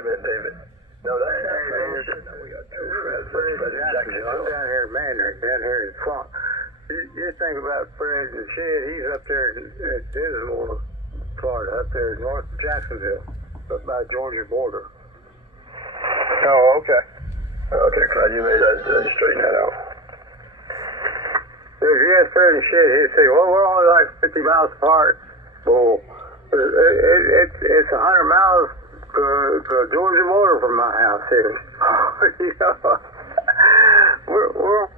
wait a minute, David. No, that's not Fred. No, we got two Freds. That's Fred in Jacksonville. I'm down here in Mandarin, down here in Swamp. You think about Fred and Shed, he's up there in Dismal, Florida, up there in North Jacksonville, up by the Georgia border. Oh, okay. Okay, glad you made that, straighten that out. If you ask Fred and Shed, he'd say, well, we're only like 50 miles apart. Well, it's 100 miles to the Georgia border from my house here. You know, we're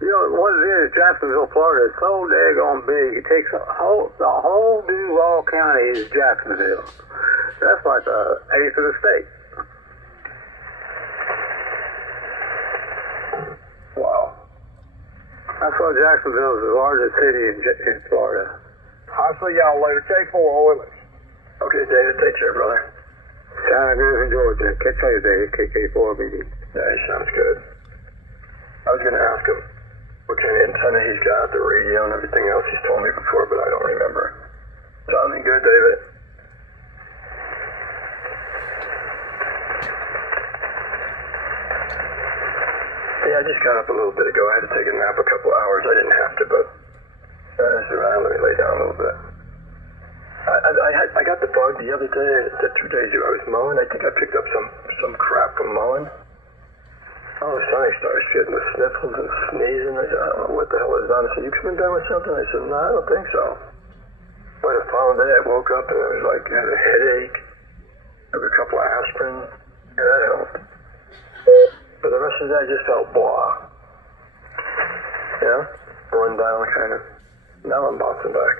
you know, what it is, Jacksonville, Florida, is so daggone big. It takes the whole Duval County is Jacksonville. That's like an eighth of the state. Wow. That's why Jacksonville is the largest city in Florida. I'll see y'all later. K4 Oilers. Okay, David, take care, brother. Sound good in Georgia. Catch you later, KK4, baby. Yeah, he sounds good. I was going to ask him what kind of antenna he's got, the radio and everything else he's told me before, but I don't remember. Sounding good, David. Yeah, I just got up a little bit ago. I had to take a nap a couple hours. I didn't have to, but let me lay down a little bit. I got the bug the other day, the 2 days ago I was mowing. I think I picked up some crap from mowing. All of a sudden I started getting the sniffles and sneezing. I said, I don't know what the hell is on. I said, you coming down with something? I said, no, I don't think so. But the following day I woke up and I was like, I had a headache. Took a couple of aspirin. And that helped. But the rest of the day I just felt blah. Yeah? Run down kind of. Now I'm bouncing back.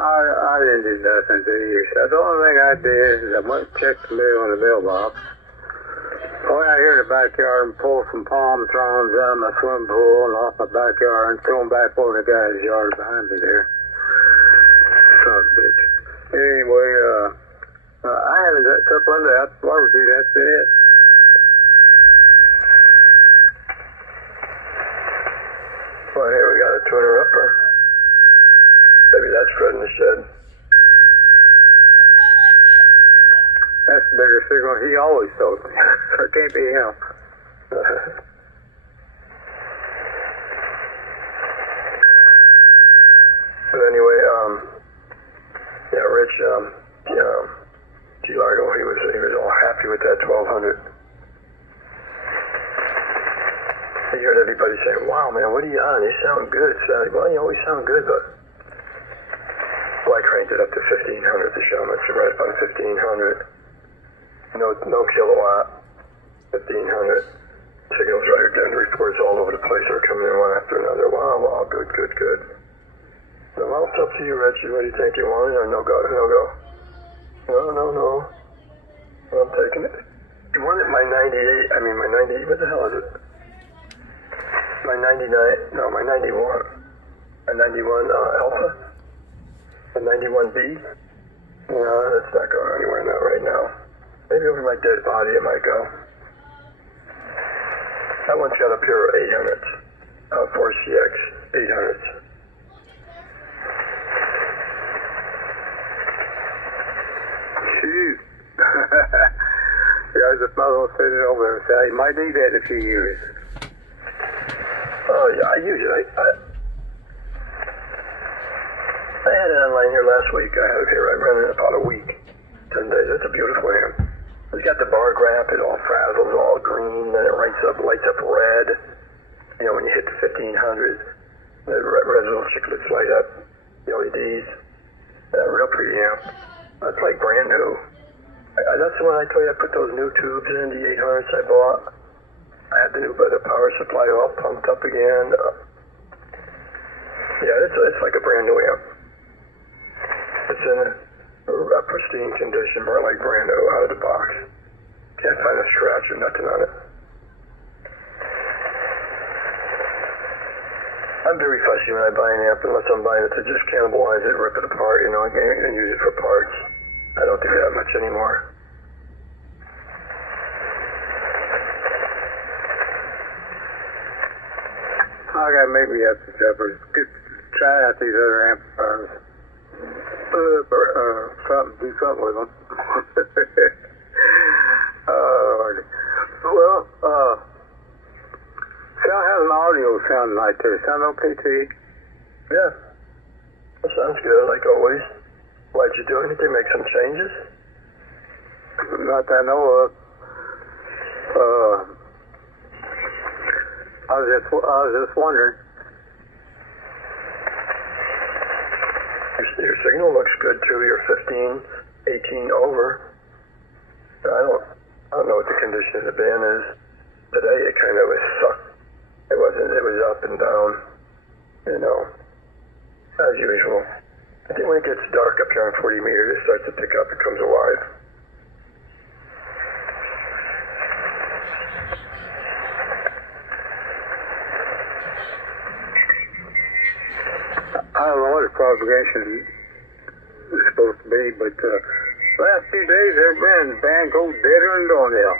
I didn't do nothing to you. So the only thing I did is I went and checked the mail in the mailbox. I went out here in the backyard and pulled some palm fronds out of my swimming pool and off my backyard and threw them back over the guy's yard behind me there. Son of a bitch. Anyway, I haven't done a couple of that barbecue. That's been it. Well, here we got a tuner-upper. Maybe that's Fred in the shed. That's a bigger signal. He always told me. So it can't be him. But anyway, yeah, Rich, G. Largo, he was all happy with that 1200. I heard everybody saying, wow, man, what are you on? You sound good. So, well, you always sound good, but... Well, I cranked it up to 1500 to show him. It's right about 1500. No kilowatt. 1500. Signals right there and reports all over the place are coming in one after another. Wow, good. So, well, it's up to you, Richie. What do you think? You want it or no go? No go. No. Well, I'm taking it. You want it? My 98, what the hell is it? My 99, no, my 91. My 91 Alpha? The 91B? No, that's not going anywhere now, right now. Maybe over my dead body it might go. That one's got a pure 800. 4CX 800. Shoot. There's a fellow sitting over there saying, he might need that in a few years. Oh, yeah, I use it. I had it online here last week. I had it here. I ran it about a week. 10 days. It's a beautiful amp. It's got the bar graph. It all frazzles, all green. Then it lights up red. You know, when you hit the 1500, the red little chiclets light up. The LEDs. Real pretty amp. It's like brand new. That's the one I told you I put those new tubes in, the 800s I bought. I had the new power supply all pumped up again. Yeah, it's like a brand new amp. It's in a pristine condition, more like brand new out of the box. Can't find a scratch or nothing on it. I'm very fussy when I buy an amp, unless I'm buying it to just cannibalize it, rip it apart, you know, and use it for parts. I don't do that much anymore. I gotta maybe have some peppers. Try out these other amplifiers. Do something with them. Well, see, how's my audio sound like there? Sound okay to you? Yeah. That sounds good, like always. Why'd you do anything? Make some changes? Not that I know of. I was just wondering. Your signal looks good too. You're 15, 18 over. I don't know what the condition of the band is. Today it kind of was sucked. It was up and down, you know, as usual. I think when it gets dark up here on 40 meters, it starts to pick up, it comes alive. I don't know what the propagation is supposed to be, but last few days there been band goes deader than doornail.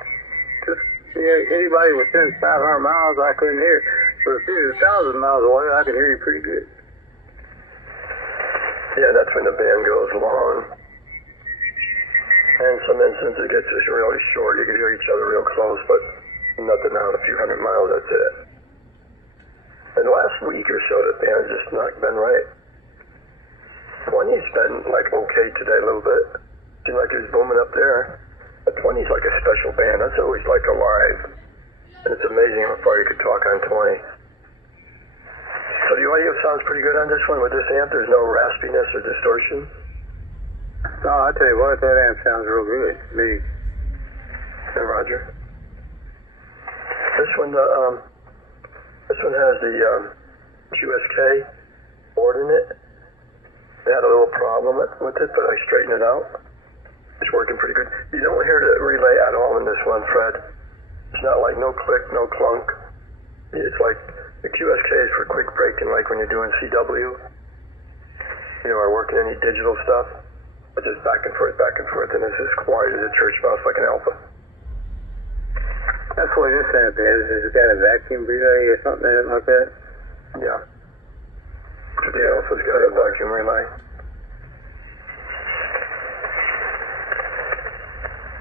Just anybody within 500 miles I couldn't hear. But if you're 1,000 miles away, I can hear you pretty good. Yeah, that's when the band goes long. And in some instances it gets really short. You can hear each other real close, but nothing out a few hundred miles, that's it. And the last week or so, the band's just not been right. 20's been like okay today a little bit. Seemed like it was booming up there. But 20's like a special band. That's always like alive. And it's amazing how far you could talk on 20. So the audio sounds pretty good on this one with this amp. There's no raspiness or distortion. No, I tell you what, that amp sounds real good to me. Hey, Roger. This one has the QSK board in it. They had a little problem with it, but I straightened it out. It's working pretty good. You don't hear the relay at all in this one, Fred. It's not like no click, no clunk. It's like the QSK is for quick breaking, like when you're doing CW, you know, or working any digital stuff. But just back and forth, and it's as quiet as a church mouse, like an alpha. That's what this amp is. It's got a vacuum relay or something like that. Yeah. The alpha's got a vacuum relay.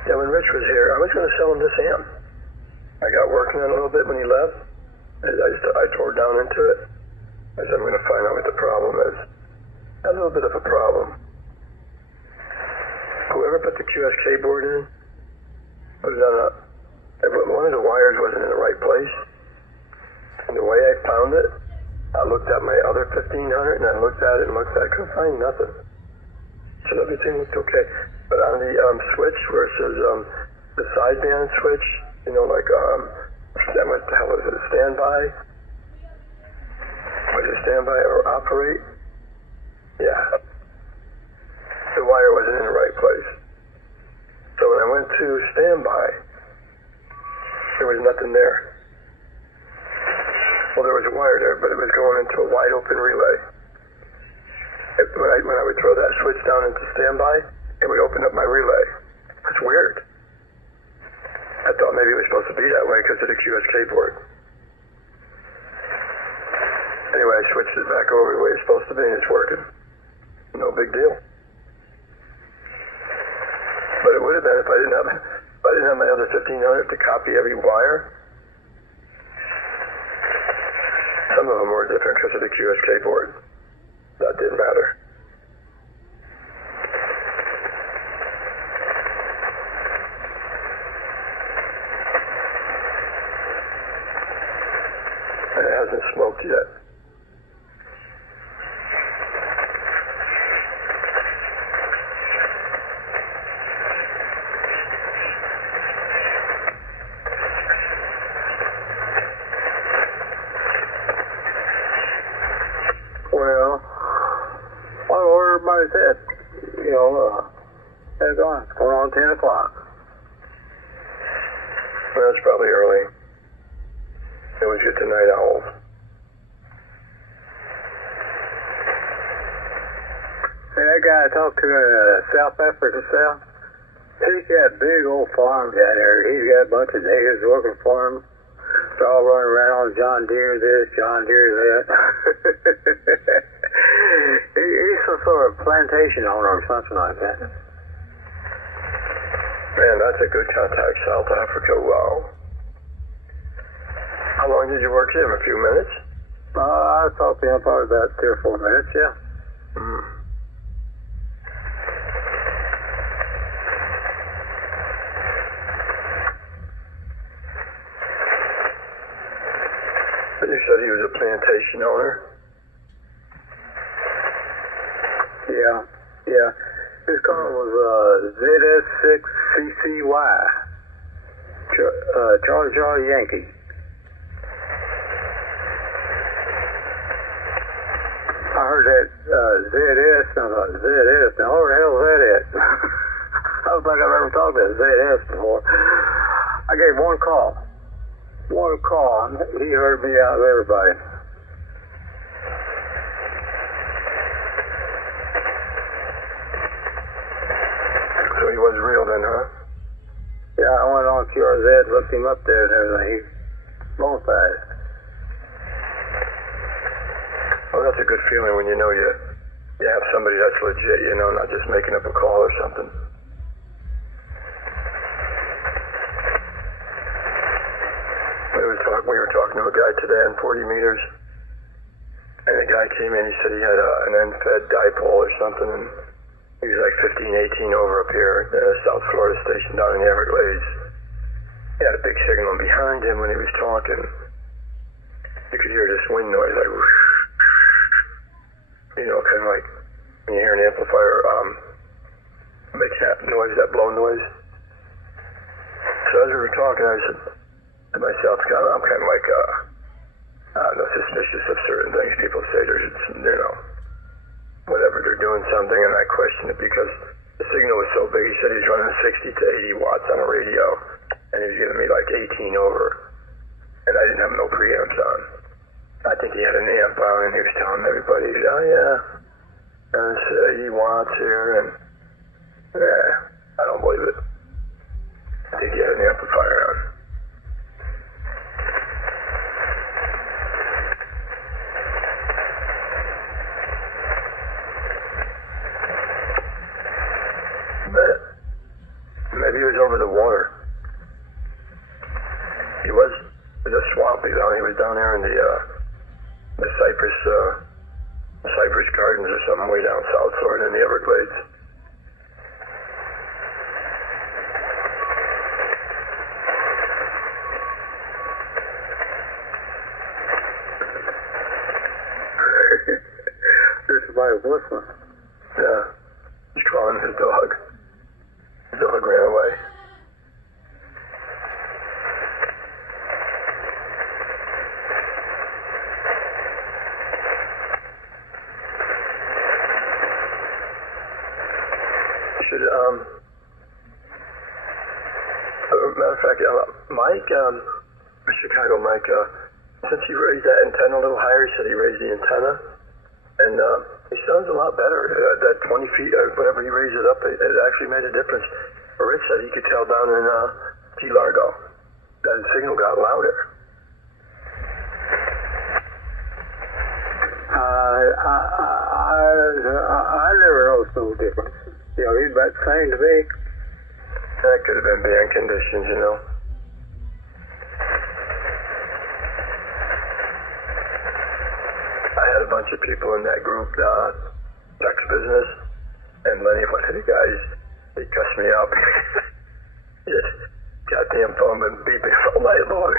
Yeah, when Rich was here, I was going to sell him this amp. I got working on it a little bit when he left. I tore down into it. I said, I'm going to find out what the problem is. A little bit of a problem. Whoever put the QSK board in, put it on one of the wires wasn't in the right place. And the way I found it, I looked at my other 1500 and I looked at it and looked at it, couldn't find nothing. So everything looked okay. But on the switch where it says the sideband switch, you know, like what the hell is it? Standby? Was it standby or operate? Yeah. The wire wasn't in the right place. So when I went to standby, there was nothing there. Well, there was a wire there, but it was going into a wide open relay. When I would throw that switch down into standby, it would open up my relay. That's weird. I thought maybe it was supposed to be that way because of the QSK board. Anyway, I switched it back over the way it's supposed to be and it's working. No big deal. But it would have been if I didn't have my other 1500 to copy every wire. Some of them were different because of the QSK board. That didn't matter. And it hasn't smoked yet. Well, I don't know where everybody's at. You know, it's going on 10 o'clock. Well, it's probably early. It was just the night owls. Hey, that guy I talked to in South Africa, he's got a big old farm down there. He's got a bunch of natives working for him. They're all running around on John Deere this, John Deere that. He's some sort of plantation owner or something like that. Man, that's a good contact, South Africa. Wow. How long did you work him? A few minutes? I talked to him probably about 3 or 4 minutes, yeah. Mm. You said he was a plantation owner? Yeah. His car was ZS6CCY. Charlie Yankee. I heard that ZS, and I thought, ZS? Now, where the hell is that at? I don't think I've ever talked about ZS before. I gave one call, and he heard me out of everybody. So he was real then, huh? Yeah, I went on QRZ, looked him up there and everything. He bonafide. Well, that's a good feeling when you know you have somebody that's legit, you know, not just making up a call or something. We were talking to a guy today on 40 meters, and the guy came in, he said he had an unfed dipole or something, and he was like 15, 18 over up here at a South Florida station down in the Everglades. He had a big signal behind him when he was talking. You could hear this wind noise, like whoosh, you know, kind of like when you hear an amplifier make that noise, that blow noise. So as we were talking, I said to myself, I'm kind of like, suspicious of certain things people say. There's, you know, whatever, they're doing something, and I question it because the signal was so big. He said he's running 60 to 80 watts on a radio, and he was giving me like 18 over, and I didn't have no preamps on. I think he had an amp on, and he was telling everybody, oh yeah, it's 80 watts here, and yeah, I don't believe it. I think he had an amplifier on. Maybe he was over the water. He was a swampy down. He was down there in the Cypress Gardens or something way down South Florida in the Everglades. There's somebody whistling. Yeah, he's calling his dog. His dog ran away. Should, matter of fact, Mike, Chicago Mike, since he raised that antenna a little higher, he said he raised the antenna, and he sounds a lot better. That 20 feet, whenever he raised it up, it actually made a difference. Rich said he could tell down in Key Largo that the signal got louder. I never noticed no difference. You know, he's about the same to me. That could have been band conditions, you know. I had a bunch of people in that group, sex business, and Lenny, one of the guys, he cussed me out. His goddamn phone been beeping all night long.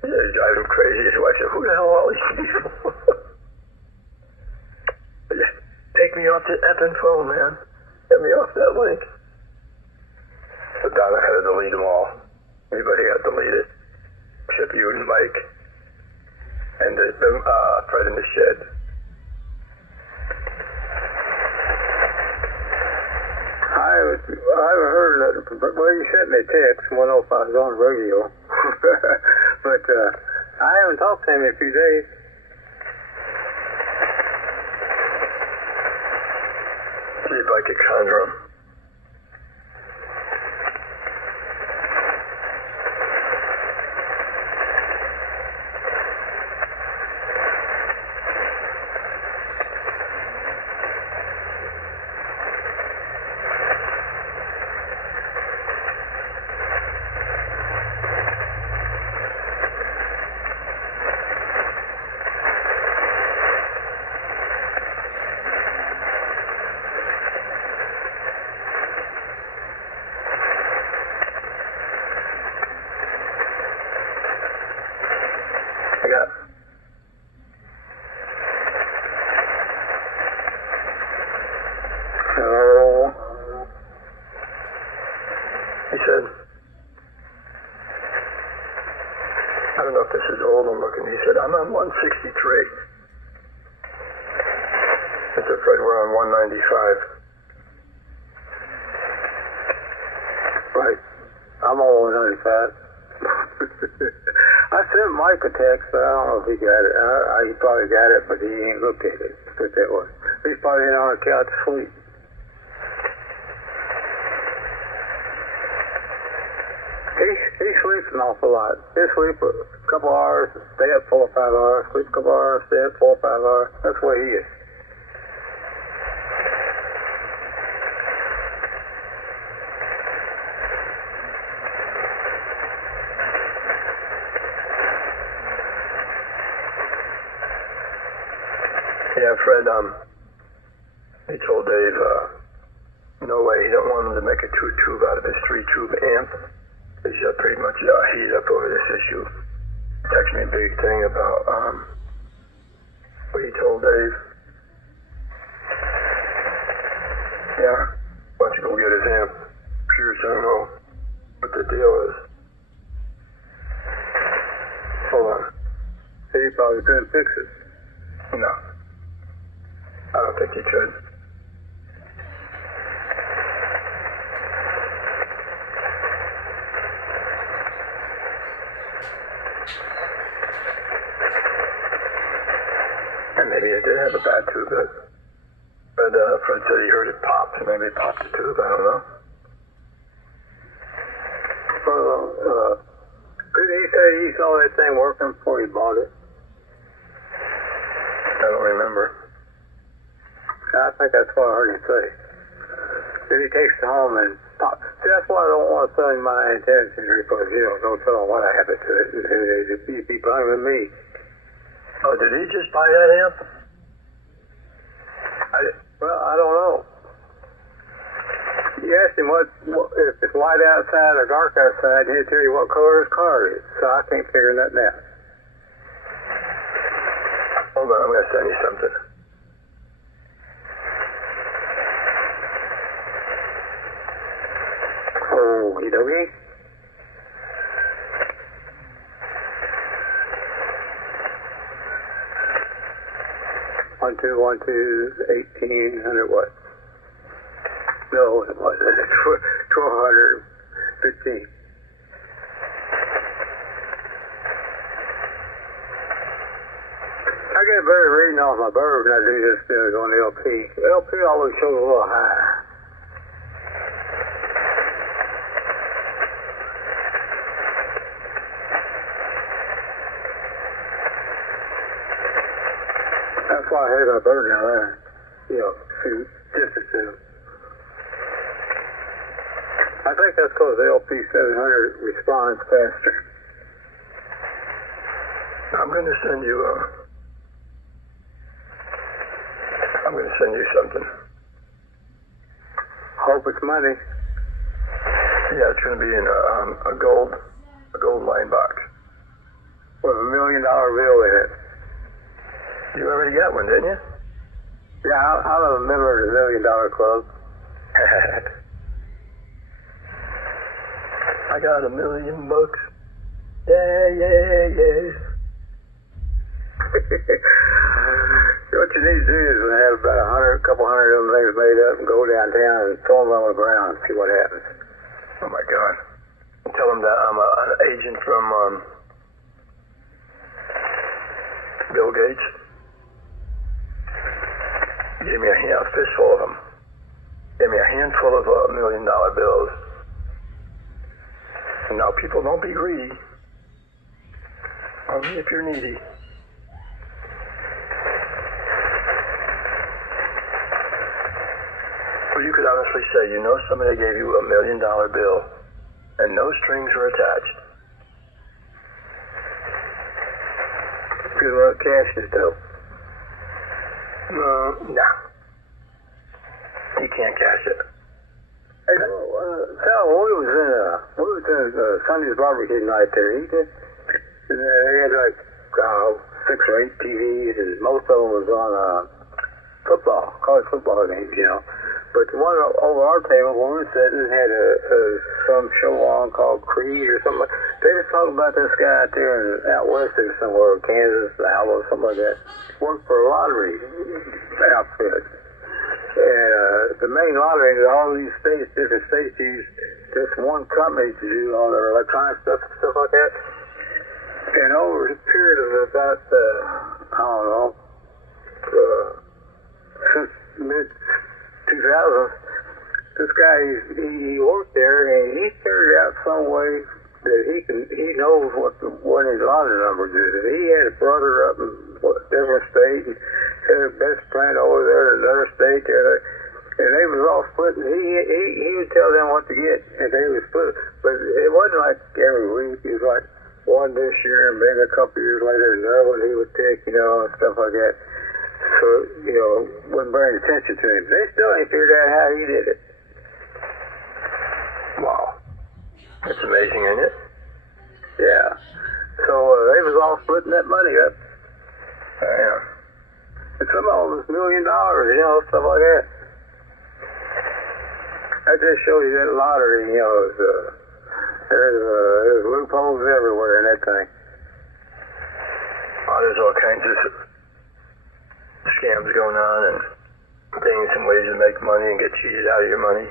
Yeah, he's driving him crazy. His wife said, who the hell are all these people? Take me off the effing phone, man. Get me off that link. So Donna had to delete them all. Everybody got deleted. Except you and Mike. And Fred in the shed. I haven't heard nothing from, well, you sent me a text, 105 is on the radio. But I haven't talked to him in a few days. See if I could conjure him. He said, I don't know if this is old I'm looking. He said, I'm on 163. I said, Fred, we're on 195. Right. I'm on 195. I sent Mike a text, but I don't know if he got it. He probably got it, but he ain't looked at it. Put that way. He's probably in on the couch asleep. He sleeps an awful lot. He sleep a couple hours, stay up 4 or 5 hours, sleep a couple hours, stay up 4 or 5 hours. That's where he is. Yeah, Fred, he told Dave, no way, he don't want him to make a 2-tube out of his 3-tube amp. He's pretty much heated up over this issue. Text me a big thing about what he told Dave. Yeah, why don't you go get his amp? Pierce, I don't know what the deal is. Hold on. He probably couldn't fix it. No. I don't think he could. And maybe it did have a bad tube, but Fred said he heard it pop, and maybe it popped the tube, I don't know. Well, did he say he saw that thing working before he bought it? I don't remember. I think that's what I heard him say. Then he takes it home and pops. See, that's why I don't want to sell him my antenna sensor, because, don't tell him what I have it to it. He'd be blaming me. Oh, did he just buy that amp? Well, I don't know. You asked him what if it's light outside or dark outside, and he'll tell you what color his car is. So I can't figure nothing out. Hold on, I'm going to send you something. Okie dokie. One two 1800 what? No, it wasn't. 1215. I get better reading off my bird than I do this on the LP. The LP always shows a little high. That's why I had my bird down there. See differences. I think that's because the LP 700 responds faster. I'm going to send you something. Hope it's money. Yeah, it's going to be in a gold line box with $1 million bill in it. You already got one, didn't you? Yeah, I'm a member of the $1 Million Club. I got $1 million bucks. Yeah. What you need to do is have about a couple hundred of them things made up and go downtown and throw them on the ground and see what happens. Oh my God. Tell them that I'm an agent from Bill Gates. Gave me a fistful of them. Gave me a handful of $1 million bills. And now people, don't be greedy. Only if you're needy. Or you could honestly say, somebody gave you $1 million bill and no strings were attached. Good luck cashing it though. No. You can't cash it. Hey, Sal, we was in Sunday's barbecue night there. They had like 6 or 8 TVs, and most of them was on football, college football games, But the one over our table when we were sitting had some show on called Creed or something. They was talking about this guy out there out west there somewhere, Kansas, Iowa, something like that. Worked for a lottery outfit. And the main lottery, all these states, different states use just one company to do all their electronic stuff like that. And over a period of about, I don't know, since mid-2000s, this guy, he worked there, and he figured out some way that he knows what his lottery numbers is. And he had a brother up in a different state, and had a best friend over there in another state there. And they was all split, and he would tell them what to get, and they would split. But it wasn't like every week. It was like one this year, and maybe a couple years later, another one he would pick, and stuff like that. So, wasn't bringing attention to him. They still ain't figured out how he did it. Wow. That's amazing, isn't it? Yeah. So they was all splitting that money up. Yeah. And some of them was $1 million, stuff like that. That just shows you that lottery, there's loopholes everywhere in that thing. Oh, there's all kinds of scams going on and things and ways to make money and get cheated out of your money.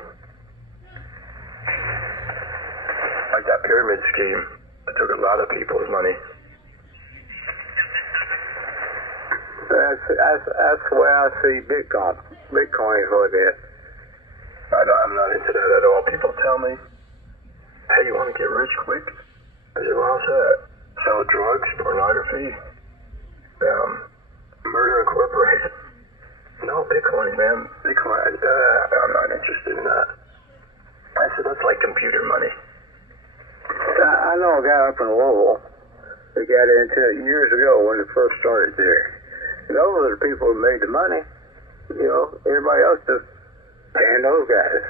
Like that pyramid scheme that took a lot of people's money. That's the way I see Bitcoin. Bitcoin's like that. I'm not into that at all. People tell me, hey, you want to get rich quick? I say, well, how's that? Sell drugs, pornography, murder incorporated. No, Bitcoin, man. Bitcoin, I'm not interested in that. I said, that's like computer money. I know a guy up in Louisville that got into it years ago when it first started there. And those are the people who made the money. Everybody else just paying those guys.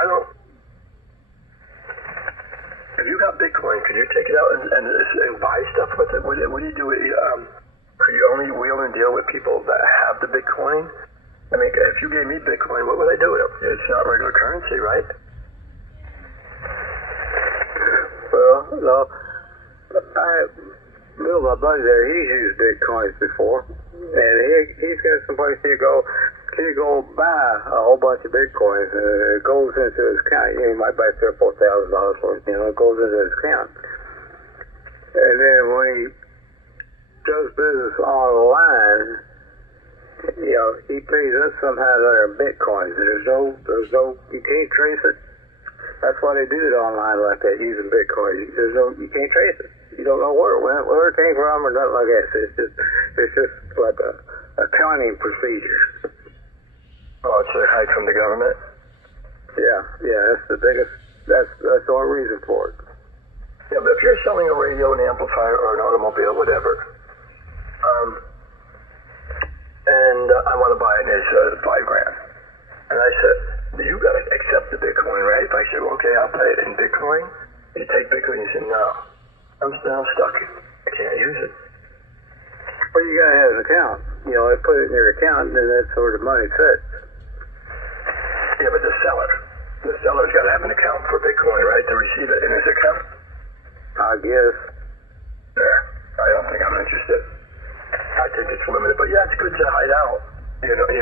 I don't. If you got Bitcoin, could you take it out and buy stuff with it? What do you do? Could you only wheel and deal with people that have the Bitcoin? I mean, if you gave me Bitcoin, what would I do with it? It's not regular currency, right? Well, no. Bill, my buddy there, he's used Bitcoins before. And he's got someplace he'll go, can you go buy a whole bunch of Bitcoins? And it goes into his account. He might buy $3,000 or $4,000 for it. It goes into his account. And then when he does business online, he pays us somehow in Bitcoins. There's no, you can't trace it. That's why they do it online like that, using Bitcoin. You can't trace it. You don't know where it went, where it came from, or nothing like that. It's just like a accounting procedure. Oh, it's a hike from the government? Yeah, that's the biggest, that's the only reason for it. Yeah, but if you're selling a radio, an amplifier, or an automobile, whatever, and I want to buy it, and it's $5,000. And I said, you got to accept the Bitcoin, right? If I said, well, okay, I'll pay it in Bitcoin, you take Bitcoin, you say, no, I'm stuck. I can't use it. Well, you got to have an account. They put it in your account, and then that's where the money sits. Yeah, but the seller's got to have an account for Bitcoin, right, to receive it in his account. I guess. Yeah, I don't think I'm interested. I think it's limited, but yeah, it's good to hide out.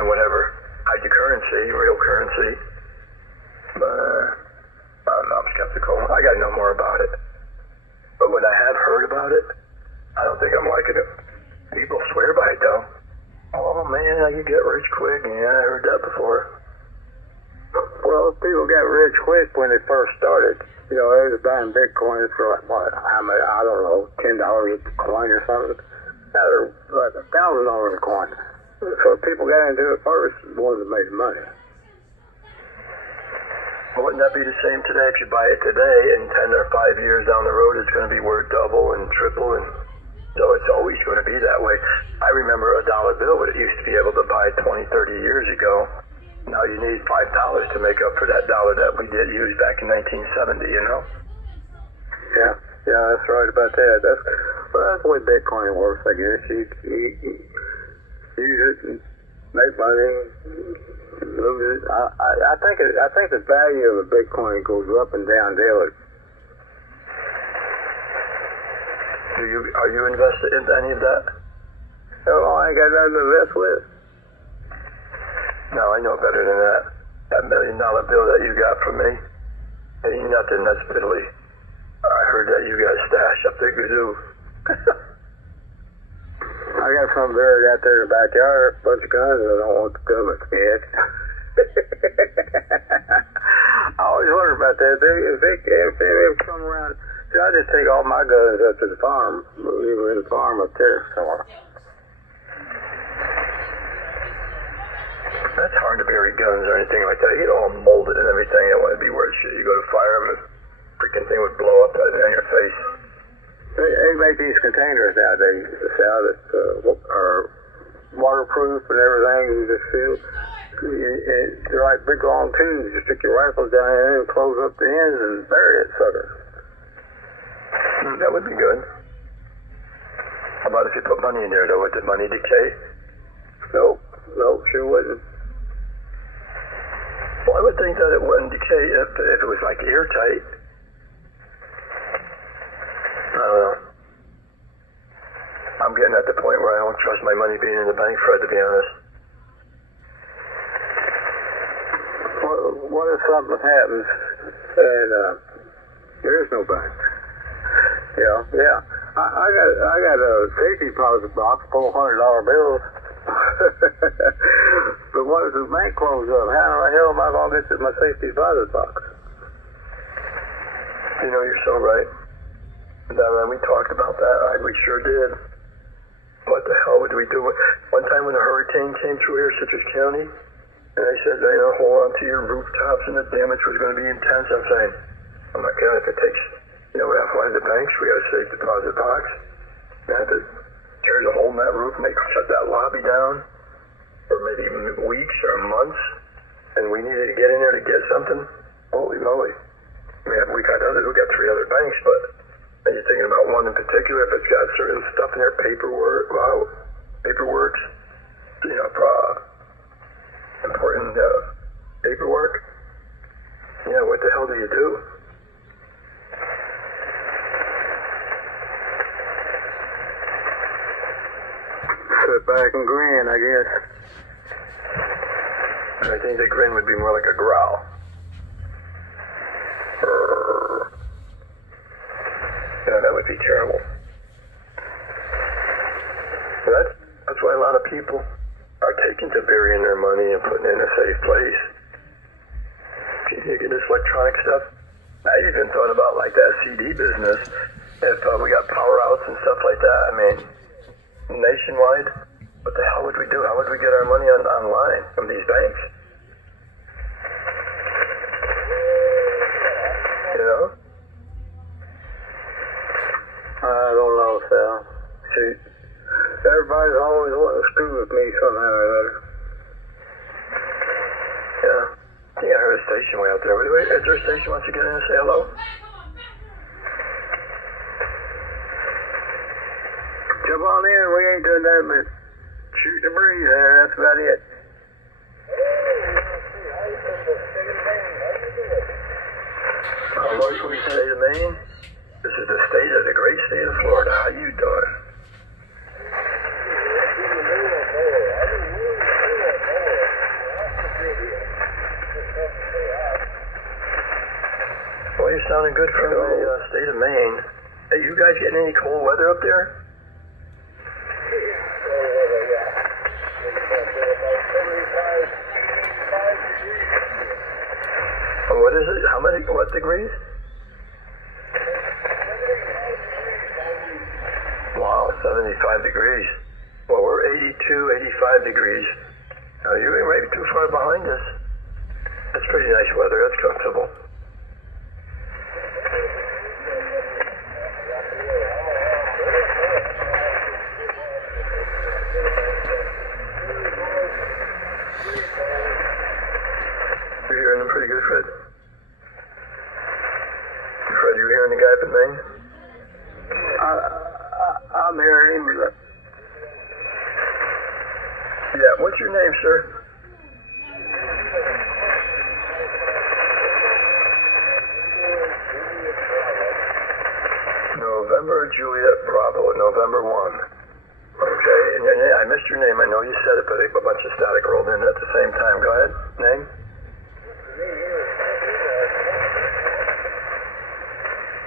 Whatever. Hide your currency, real currency. But I don't know, I'm skeptical. I got to know more about it. But when I have heard about it, I don't think I'm liking it. People swear by it, though. Oh, man, you get rich quick. Yeah, I heard that before. Well, people got rich quick when they first started. They was buying Bitcoins for how much, I don't know, $10 a coin or something. Now they're like $1,000 a coin. So people got into it first, the ones that made money. Well, wouldn't that be the same today? If you buy it today, in 10 or 5 years down the road, it's going to be worth double and triple, and so it's always going to be that way. I remember a dollar bill, but it used to be able to buy 20, 30 years ago. Now you need $5 to make up for that dollar that we did use back in 1970, Yeah. Yeah, that's right about that. That's the way Bitcoin works, I guess. You use it and make money, lose it. I think the value of a Bitcoin goes up and down daily. Are you invested in any of that? No, I ain't got nothing to invest with. No, I know better than that. That $1 million bill that you got from me ain't nothing. That's piddly. I heard that you got a stash up there, Gazoo. I got some buried out there in the backyard, a bunch of guns. I don't want the government to get. I always wonder about that. If they ever come around, see, I just take all my guns up to the farm. We were in the farm up there somewhere. That's hard to bury guns or anything like that. You get all molded and everything. It wouldn't be worth shit. You go to fire them and freaking thing would blow up right in your face. They make these containers nowadays, Sal, that are waterproof and everything. You just feel they're like big long tubes. You stick your rifles down in and close up the ends and bury it, sucker. That would be good. How about if you put money in there, though? Would the money decay? Nope, sure wouldn't. Well, I would think that it wouldn't decay if it was like airtight. I don't know. I'm getting at the point where I don't trust my money being in the bank, Fred, to be honest. What if something happens and there is no bank? Yeah. I got a safety deposit box full of $100 bills. But what if the bank closes up? How the hell am I going to get to my safety deposit box? You know, you're so right. We talked about that. We sure did. What the hell would we do? One time when a hurricane came through here, Citrus County, and they said, hold on to your rooftops and the damage was going to be intense. I'm saying, oh my God, if it takes, we have one of the banks, we got a safe deposit box. We have to tear a hole in that roof, shut that lobby down for maybe weeks or months, and we needed to get in there to get something. Holy moly. We got 3 other banks, but you're thinking about one in particular, if it's got certain stuff in there, paperwork, important paperwork. Yeah, what the hell do you do? Sit back and grin, I guess. I think the grin would be more like a growl. Yeah, that would be terrible. That's why a lot of people are taking to burying their money and putting it in a safe place. You get this electronic stuff. I even thought about like that CD business. If we got power outs and stuff like that, I mean, nationwide, what the hell would we do? How would we get our money online from these banks? You know? I don't know, Sal. See, everybody's always wanting to screw with me somehow or other. Yeah. I think I heard a station way out there. Is there a station once you get in and say hello? Jump on in. We ain't doing that but shoot the breeze there. That's about it. Hello from the state of Maine. This is the state of the great state of Florida. How you doing? Well, you're sounding good from the state of Maine. Hey, you guys getting any cold weather up there? What is it? What degrees? Wow, 75 degrees. Well, we're 82, 85 degrees. You ain't maybe too far behind us. That's pretty nice weather. That's comfortable. You're hearing them pretty good, Fred? Fred, you hearing the guy up in Maine? Yeah, what's your name, sir? November Juliet Bravo, November 1. Okay, and your name, I missed your name. I know you said it, but a bunch of static rolled in at the same time. Go ahead. Name?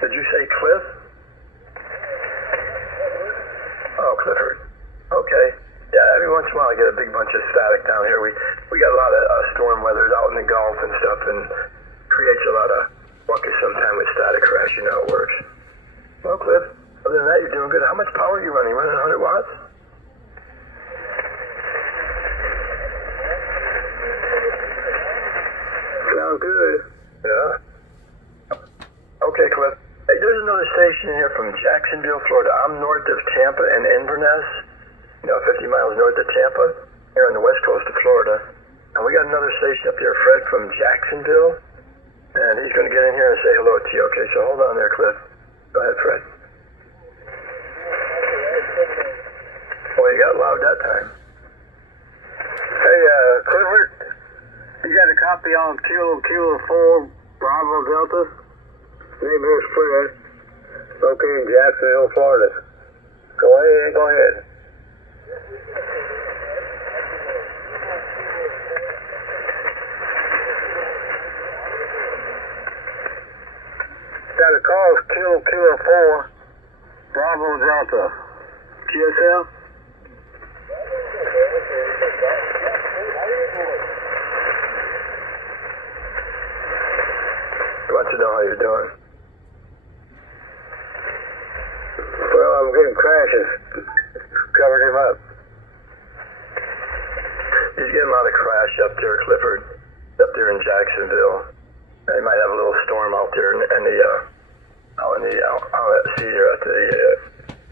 Did you say Cliff? Oh, Clifford. Okay. Yeah, every once in a while I get a big bunch of static down here. We got a lot of storm weather out in the Gulf and stuff, and creates a lot of ruckus sometimes with static crash. You know how it works. Well, Cliff, other than that, you're doing good. How much power are you running? Running 100 watts? Sounds good. Yeah. Okay, Cliff. Hey, there's another station here from Jacksonville, Florida. I'm north of Tampa and Inverness, 50 miles north of Tampa, here on the west coast of Florida. And we got another station up there, Fred from Jacksonville, and he's going to get in here and say hello to you. Okay, so hold on there, Cliff. Go ahead, Fred. Boy, you got loud that time. Hey, Clifford, you got a copy on Kilo 4 Bravo Delta? Name is Fred, located in Jacksonville, Florida. Go ahead. Got a call Kilo 4 Bravo Delta. QSL? He wants to know how you're doing. Well, I'm getting crashes. Covered him up. He's getting a lot of crash up there, Clifford, up there in Jacksonville. They might have a little storm out there out at sea there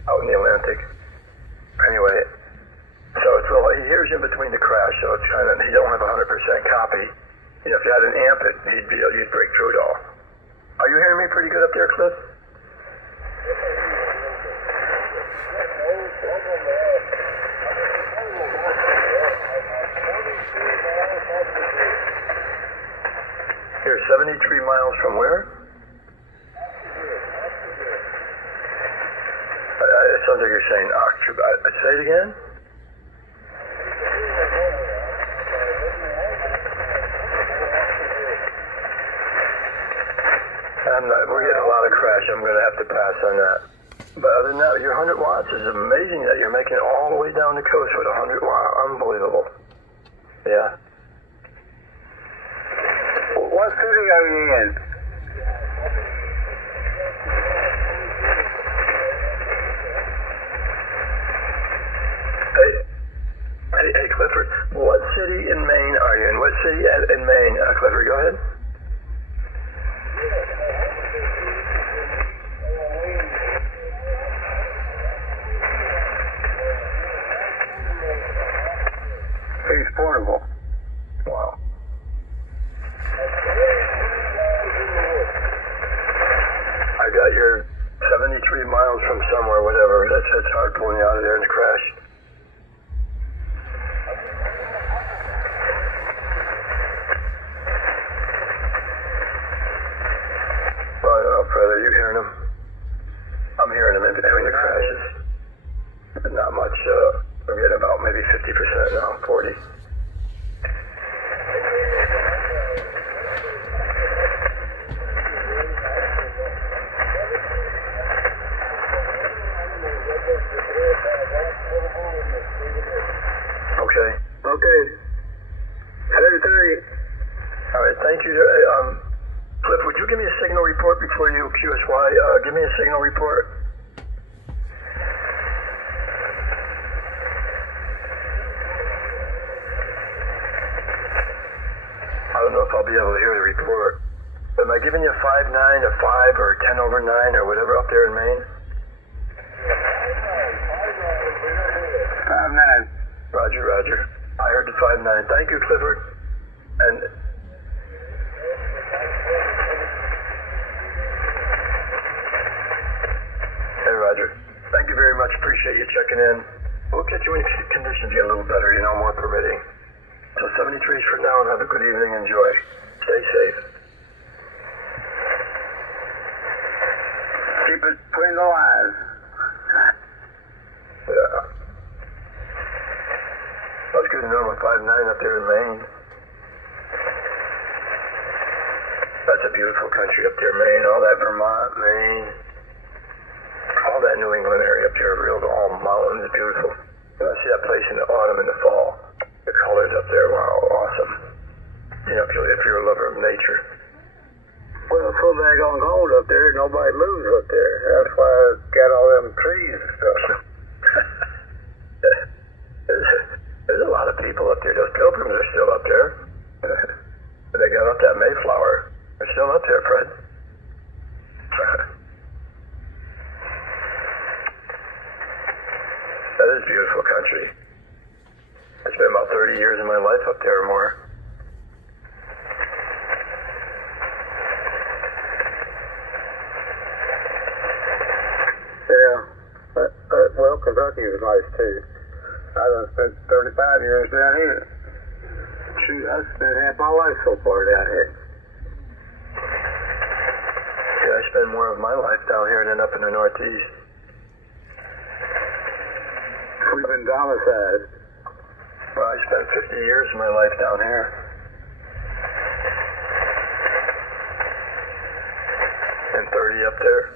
out in the Atlantic. Anyway, so it's he hears in between the crash, so it's kind of, he don't have 100% copy. If you had an amp, you'd break through it all. Are you hearing me pretty good up there, Cliff? Here, 73 miles from where? It sounds like you're saying say it again? We're getting a lot of crash. I'm going to have to pass on that. But other than that, your 100 watts is amazing that you're making it all the way down the coast with 100 watts. Unbelievable. Yeah. What city are you in? Hey, Clifford, what city in Maine are you in? What city in Maine? Clifford, go ahead. East Portable. Wow. I got your 73 miles from somewhere, whatever. That's hard pulling you out of there in the crash. Well, I don't know, Fred, are you hearing him? I'm hearing him in between the crashes. Not much, we're getting about maybe 50% now, 40. Okay. 7:30. All right, thank you. Cliff, would you give me a signal report before you QSY? Give me a signal report. I don't know if I'll be able to hear the report. Am I giving you 5-9 or 5 or 10/9 or whatever up there in Maine? 5-9. Roger. I heard the 5-9. Thank you, Clifford. And hey, Roger. Thank you very much. much. Appreciate you checking in. We'll get you when conditions get a little better, more permitting. So 73 for now, and have a good evening. Enjoy. Stay safe. Keep it between the lines. Yeah. Well, it's good to know I'm 5'9" up there in Maine. That's a beautiful country up there, Maine. All that Vermont, Maine. All that New England area up there, all mountains, beautiful. I see that place in the autumn and the fall. The colors up there, wow, awesome. If you're a lover of nature. Well, it's so daggone cold up there, nobody moves up there. That's why I got all them trees and stuff. There's a lot of people up there. Those pilgrims are still up there. They got up that Mayflower. They're still up there, Fred. That is beautiful country. I spent about 30 years of my life up there or more. Yeah. Well, Kentucky was nice too. I done spent 35 years down here. Shoot, I spent half my life so far down here. Yeah, I spend more of my life down here than up in the Northeast. We've been domiciled. Well, I spent 50 years of my life down here. And 30 up there.